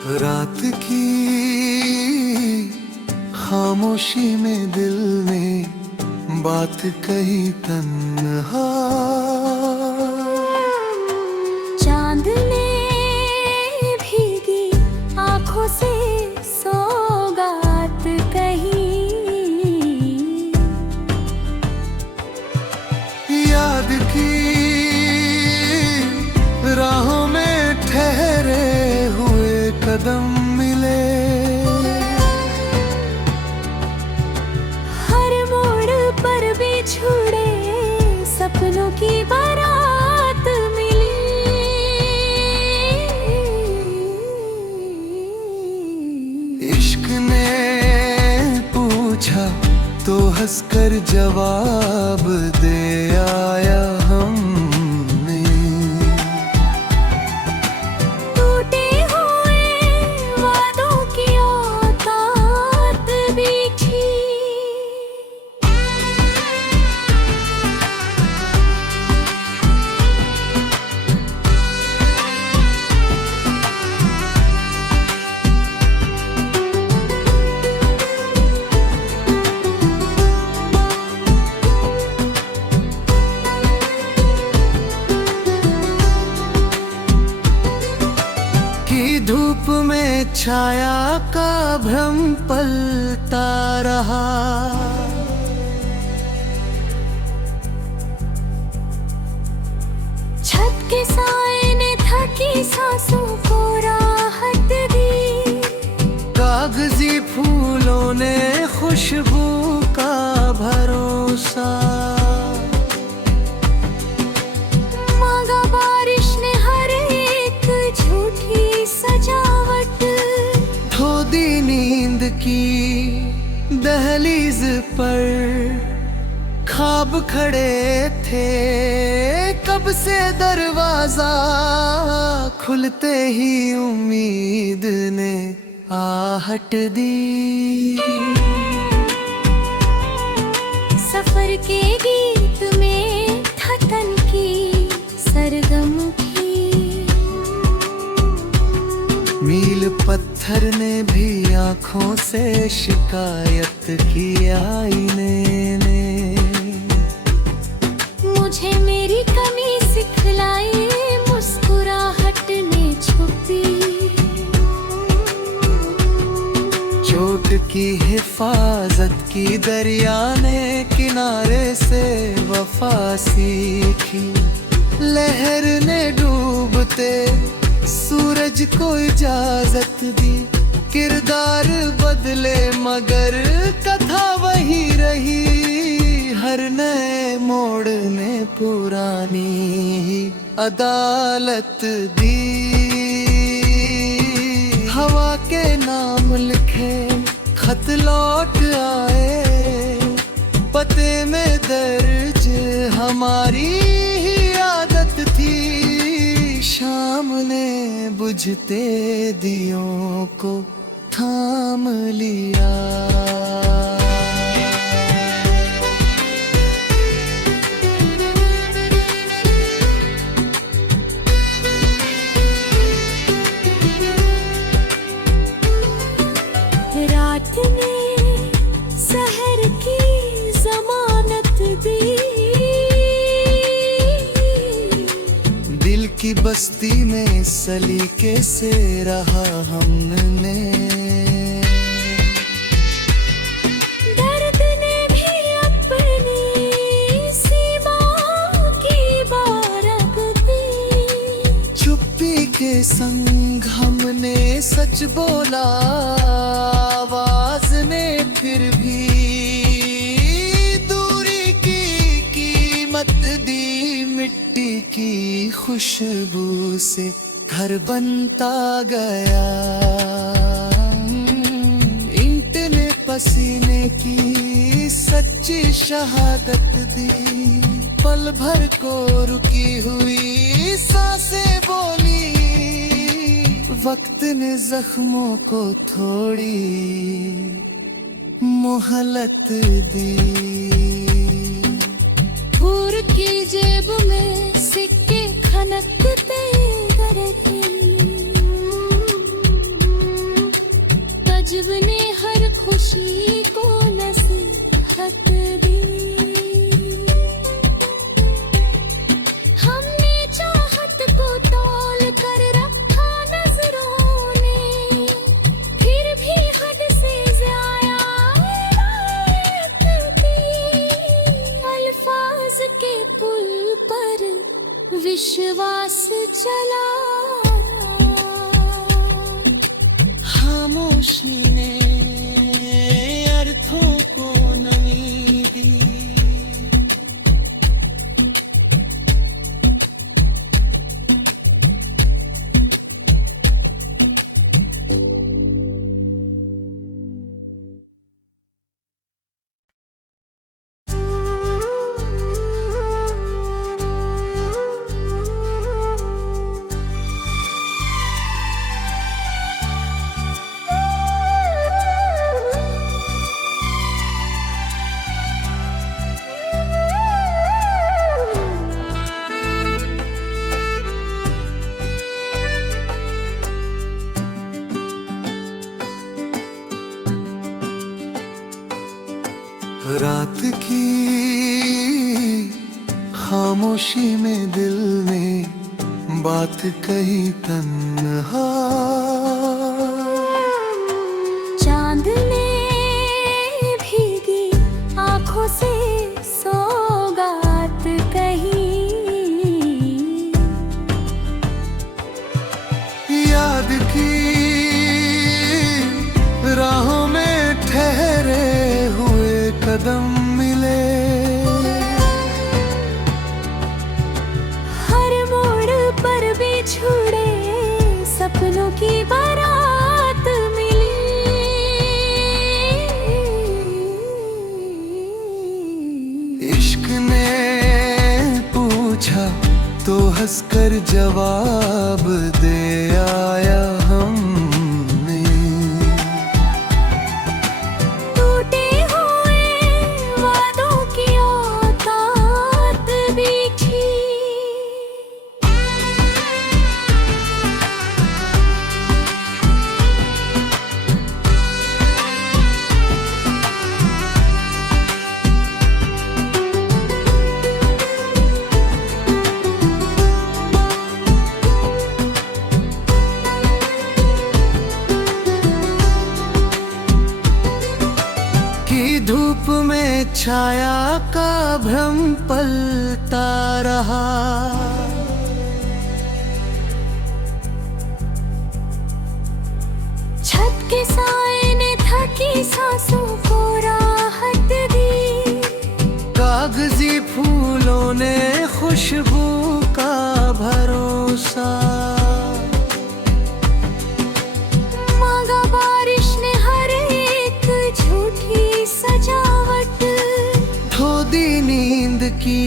रात की खामोशी में दिल ने बात कही तन्हा। चांद ने भीगी आंखों से सौगात कही। याद की राहों में ठहरे हुए कदम मिले। हर मोड़ पर बिछुड़े सपनों की बारात मिली। इश्क ने पूछा तो हंसकर जवाब दे आया हमने। टूटे हुए वादों की औकात बिछी। धूप में छाया का भ्रम पलता रहा। छत के साए ने थकी सांसों को राहत दी। कागजी फूलों ने खुशबू का भरोसा। मांगा बारिश ने हर एक झूठी सजावट। धो दी नींद की दहलीज पर ख्वाब खड़े थे। कब से दरवाजा खुलते ही उम्मीद ने आहट दी। सफर के गीत में थकन की सरगम की। मील पत्थर ने भी आंखों से शिकायत की आईने ने। मुझे मेरी कमी सिखलाई मुस्कुराहट ने छुपी। चोट की हिफाजत की दरिया ने किनारे से वफा सीखी। लहर ने डूबते सूरज को इजाजत दी। किरदार बदले मगर कथा वही रही। हर नए मोड़ ने पुरानी ही अदालत दी। हवा के नाम लिखे खत लौट आए। पते में दर्ज हमारी ही आदत थी। शाम ने बुझते दियों को थाम लिया। रात ने सहर की जमानत दी। दिल की बस्ती में सलीके से रहा हमने। दर्द ने भी अपनी सीमा की बारक दी। चुप्पी के संग हमने सच बोला। आवाज ने फिर भी दूरी की कीमत दी। मिट्टी की खुशबू से घर बनता गया। ईंट ने पसीने की सच्ची शहादत दी। पल भर को रुकी हुई सांसें बोली। वक्त ने जख्मों को थोड़ी मोहलत दी। भूर की जेब में सिक्के खनकते रहे। खामोशी ने अर्थों को नमी दी। रात की खामोशी में दिल ने बात कही तन्हा। चांद ने भीगी आंखों से सौगात कही। याद की राहों में ठहरे हुए कदम मिले। हर मोड़ पर बिछुड़े सपनों की बारात मिली। इश्क ने पूछा तो हंसकर जवाब दे आया हमने। टूटे हुए वादों की औकात बिछी। की धूप में छाया का भ्रम पलता रहा। छत के साए ने थकी सांसों को राहत दी। कागजी फूलों ने खुशबू का भरोसा। मांगा बारिश ने हर एक झूठी सजावट। धो दी नींद की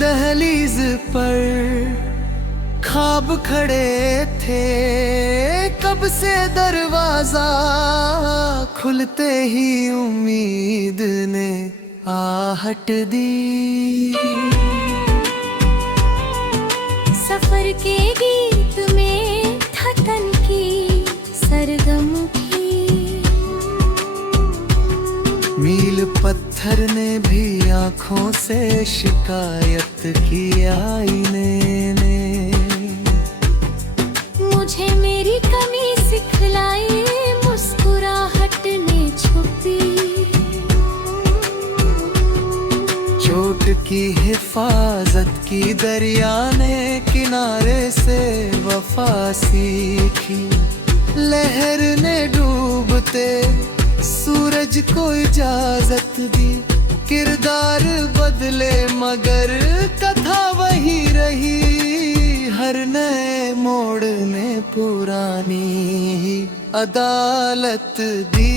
दहलीज पर ख्वाब खड़े थे। कब से दरवाजा खुलते ही उम्मीद ने आहट दी। सफर के गीत में थकन की सरगम की। मील पत्थर ने भी आंखों से शिकायत की आईने ने। मुझे मेरी कमी सिखलाई मुस्कुराहट ने छुपी। चोट की हिफाजत की दरिया ने किनारे से वफा सीखी। लहर ने डूबते सूरज को इजाजत दी। किरदार बदले मगर कथा वही रही। हर नए मोड़ ने पुरानी ही अदालत दी।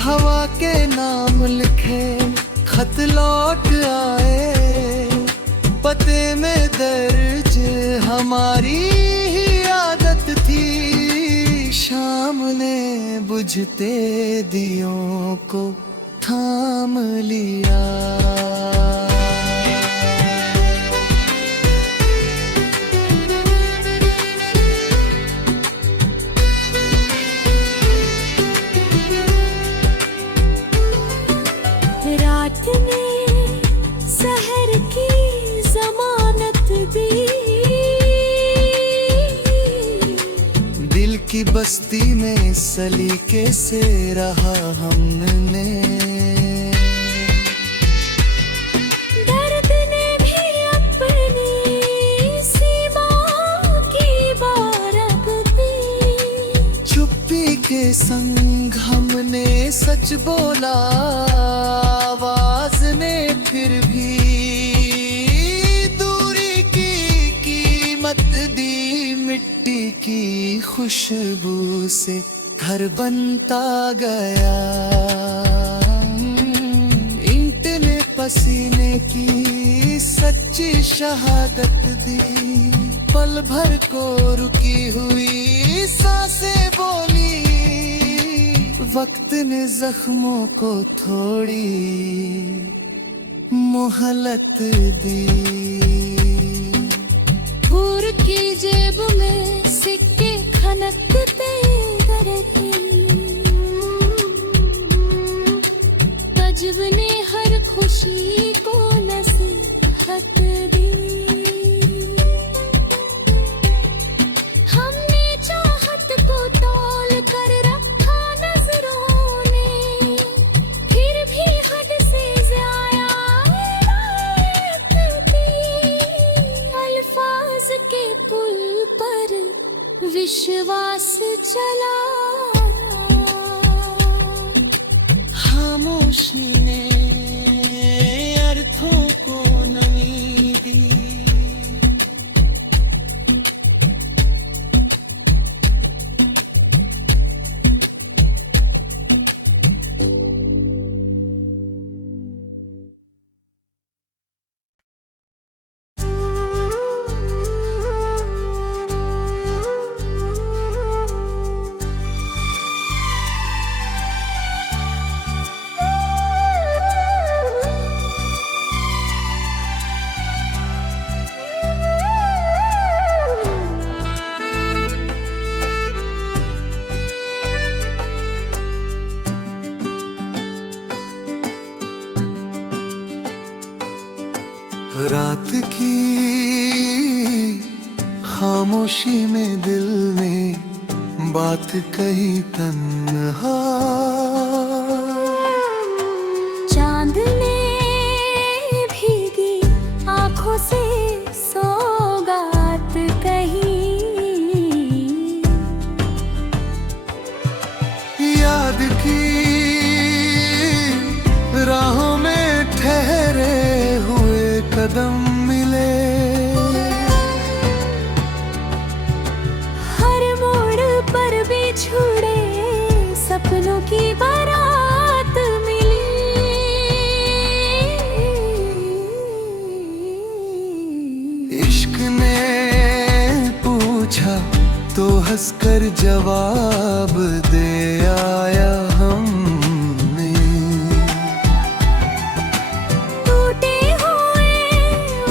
हवा के नाम लिखे खत लौट आए। पते में दर्ज हमारी ही आदत थी। शाम ने बुझते दियों को थाम लिया। रात ने सहर की जमानत दी। दिल की बस्ती में सलीके से रहा हमने। दर्द ने भी अपनी सीमा की बारब दी। के संग हमने सच बोला, आवाज ने फिर भी दूरी की कीमत दी। मिट्टी की खुशबू से घर बनता गया, ईंट ने पसीने की सच्ची शहादत दी। पल भर को रुकी हुई सांसें बोली, वक्त ने जख्मों को थोड़ी मोहलत दी। भूर की जेब में सिक्के खनकते रहे, तजब ने हर खुशी को नसीहत दी। हमने चाहत को तौल कर रखा नजरों ने, फिर भी हद से ज्यादा इनायत दी। अल्फाज के पुल पर विश्वास चला, खामोशी ने अर्थों को नमी दी। रात की खामोशी में दिल ने बात कही तन्हा। चांद ने भीगी आंखों से सौगात कही। याद की राहों में ठहरे हुए कदम मिले, हर मोड़ पर बिछुड़े सपनों की बारात मिली। इश्क ने पूछा तो हंसकर जवाब दे आया हमने। टूटे हुए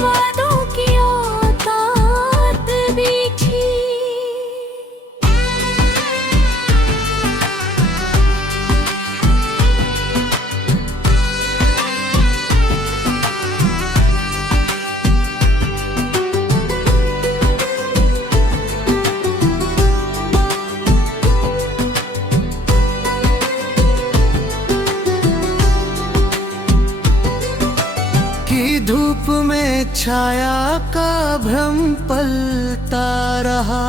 वादों की औकात बिछी। धूप में छाया का भ्रम पलता रहा।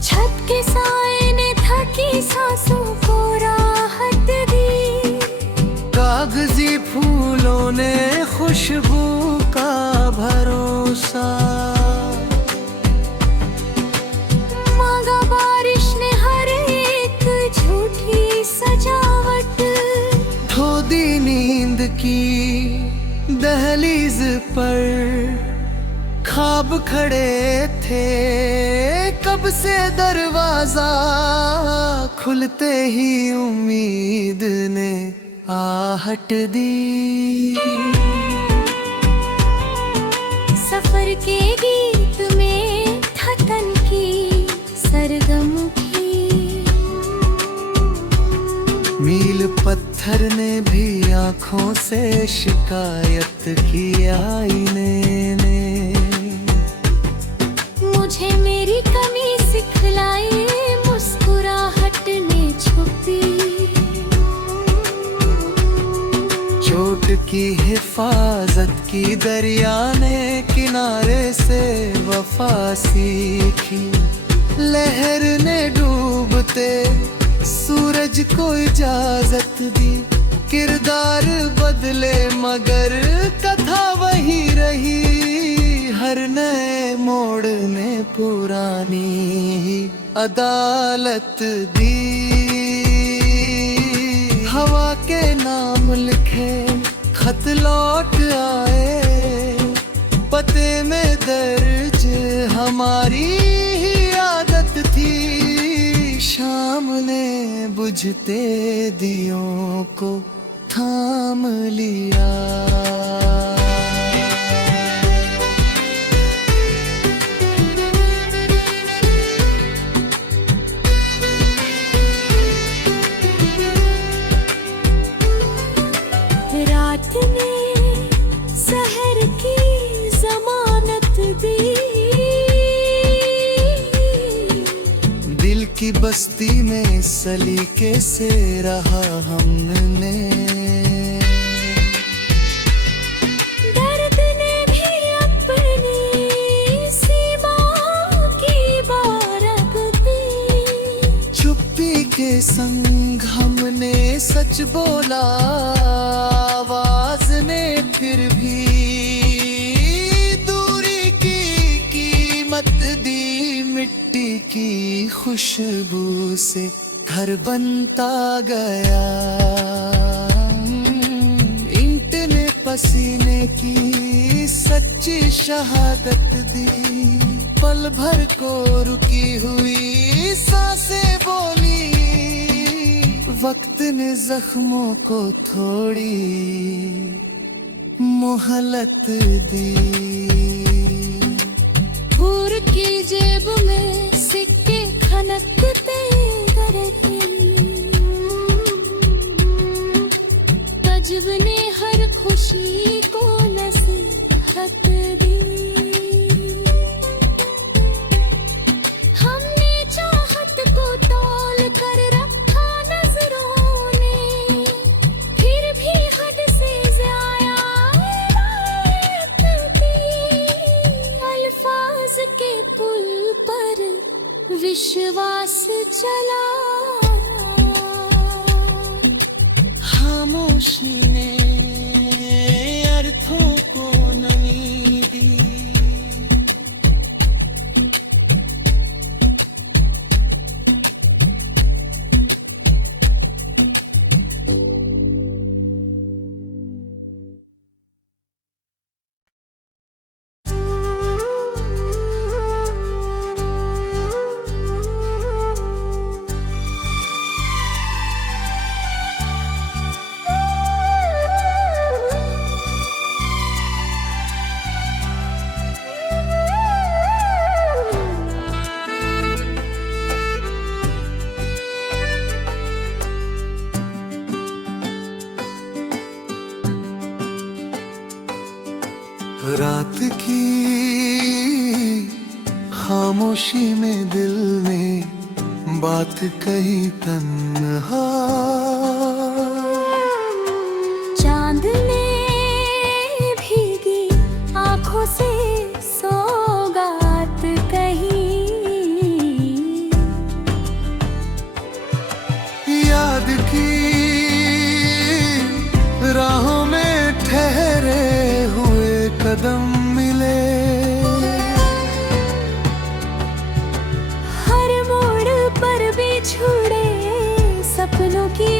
छत के साए ने थकी सांसों को राहत दी। कागजी फूलों ने खुशबू का भरोसा। मांगा बारिश ने हर एक झूठी सजावट। धो दी नींद की दहलीज पर ख्वाब खड़े थे। कब से दरवाजा खुलते ही उम्मीद ने आहट दी। सफर के गीत में थकन की सरगम की। मील पत्थर ने भी आंखों से शिकायत की आईने ने। मुझे मेरी कमी सिखलाई मुस्कुराहट ने छुपी। चोट की हिफाजत की दरिया ने किनारे से वफा सीखी। लहर ने डूबते सूरज को इजाजत दी। किरदार बदले मगर कथा वही रही। हर नए मोड़ ने पुरानी ही अदालत दी। हवा के नाम लिखे खत लौट आए। पते में दर्ज हमारी ही आदत थी। शाम ने बुझते दियों को थाम लिया। रात ने सहर की जमानत दी। दिल की बस्ती में सलीके से रहा हमने। दर्द ने भी अपनी सीमा की बारक दी। चुप्पी के संग हमने सच बोला। आवाज ने फिर भी दूरी की कीमत दी। मिट्टी की खुशबू से घर बनता गया। ईंट ने पसीने की सच्ची शहादत दी। पल भर को रुकी हुई सांसें बोली। वक्त ने जख्मों को थोड़ी मोहलत दी। हुर की जेब में सिक्के खनकते रहे। तजब ने हर खुशी को नसीहत दी। हमने चाहत को तौल कर रखा नजरों ने। फिर भी हद से ज्यादा इनायत दी। अल्फाज के पुल पर विश्वास चला। खामोशी ने अर्थों को नमी दी। रात की खामोशी में दिल ने बात कही तन्हा। चांद ने भीगी आंखों से सौगात कही। याद की राहों में ठहरे हुए कदम मिले। हर मोड़ पर बिछुड़े सपनों की